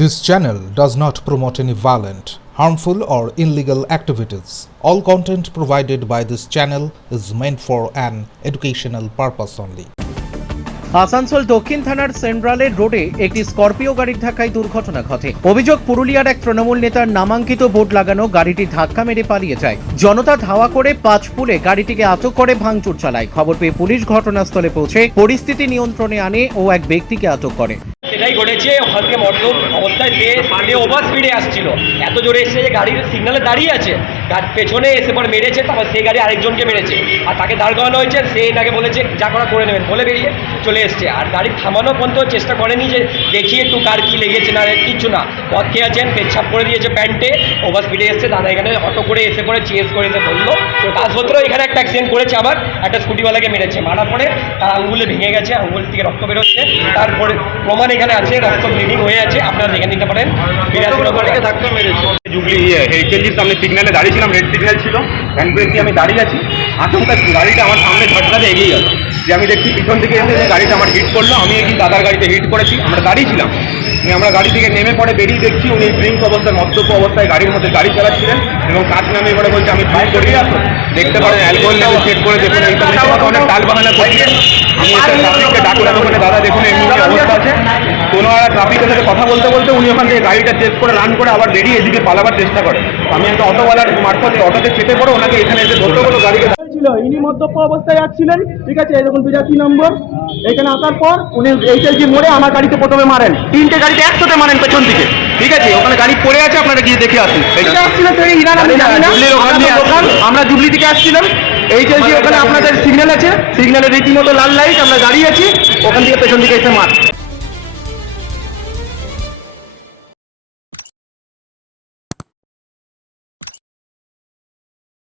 This channel does not promote any violent, harmful, or illegal activities. All content provided by this channel is meant for an educational purpose only. Asansol দক্ষিণ থানার সেন্ট্রালের রোডে একটি Scorpio গাড়ির ধাক্কায় দুর্ঘটনা ঘটে। অভিযোগ, পুরুলিয়ার এক তৃণমূল নেতার নামাঙ্কিত বোর্ড লাগানো গাড়িটি ধাক্কা মেরে পালিয়ে যায়। জনতা ধাওয়া করে পাঁচপুলে গাড়িটিকে আটক করে ভাঙচুর চালায়। খবর পেয়ে পুলিশ ঘটনাস্থলে পৌঁছে পরিস্থিতি নিয়ন্ত্রণে আনে ও এক ব্যক্তিকে আটক করে। সেটাই ঘটেছে। ওখান থেকে মদ্যপ অবস্থায় সে ওভার স্পিডে আসছিল, এত জোরে এসে যে গাড়ির সিগনালে দাঁড়িয়ে আছে, পেছনে এসে পরে মেরেছে। তারপর সেই গাড়ি আরেকজনকে মেরেছে, আর তাকে দাঁড় করানো হয়েছে। সে এটাকে বলেছে যা করা করে নেবেন বলে বেরিয়ে চলে এসছে। আর গাড়ি থামানো পর্যন্ত চেষ্টা করেনি যে দেখি একটু কার কী লেগেছে না, কিচ্ছু না। পথ খেয়ে আছেন, পেচ্ছাপ করে দিয়েছে প্যান্টে, ওভার স্পিডে এসছে। দাদা এখানে অটো করে এসে পরে চেস করে এসে ধরলো। তো কাজপত্র এখানে একটা অ্যাক্সিডেন্ট করেছে, আবার একটা স্কুটিওয়ালাকে মেরেছে। মারার পরে তার আঙুলে ভেঙে গেছে, আঙুল থেকে রক্ত বেরোচ্ছে। তারপরে প্রমাণ এখানে আছে, রক্ত ব্লিডিং হয়ে আছে, আপনারা দেখে নিতে পারেন। ধাক্কা মেরেছে জুবলি হেরিটেজের সামনে সিগন্যালে দাঁড়িয়েছিলাম, রেড সিগন্যাল ছিল, হ্যান্ড ব্রেক দিয়ে আমি দাঁড়িয়ে আছি। আচমকা গাড়িটা আমার সামনে ঝটকাতে এগিয়ে গেল। যে আমি দেখছি পিছন থেকে এসে যে গাড়িটা আমার হিট করলো, আমি এগিয়ে দাদার গাড়িতে হিট করেছি। আমরা দাঁড়িয়েছিলাম, আমরা গাড়ি থেকে নেমে পরে বেরিয়ে দেখছি উনি ড্রিঙ্ক অবস্থায়, মদ্যপ অবস্থায় গাড়ির মধ্যে গাড়ি চালাচ্ছিলেন এবং কাজ নামিয়ে পরে বলছে আমি ড্রাইভ করি। দেখতে পারেন অ্যালকোহল লেভেল চেক করে দেখুন। এই অনেক টাল বাহানা করছেন। আমি একটা ট্রাফিককে ডাকলাম, ওখানে দাদা দেখুন এমনি অবস্থা আছে। কোনো একটা ট্রাফিকের সাথে কথা বলতে বলতে উনি ওখান থেকে গাড়িটা চেক করে রান করে আবার বেরিয়ে এদিকে পালাবার চেষ্টা করে। আমি একটা অটোওয়ালার মারফতে অটোতে চেপে পড়ে ওনাকে এখানে এসে ধরতে বলো। গাড়িকে ছিল, ইনি মদ্যপ অবস্থায় যাচ্ছিলেন, ঠিক আছে। দেখুন 82 নম্বর এখানে আসার পর উনি এইচএলজি মোড়ে আমার গাড়িতে প্রথমে মারেন, তিনটে গাড়িতে একসাথে মারেন পেছন থেকে, ঠিক আছে। ওখানে গাড়ি পড়ে আছে, আপনারা গিয়ে দেখে আসুন। আমরা জুবলি থেকে আসছিলাম, এইচএলজি ওখানে আপনাদের সিগন্যাল আছে, সিগন্যালের রীতিমতো লাল লাইট, আমরা দাঁড়িয়ে আছি, ওখান থেকে পেছন দিকে এসে মার।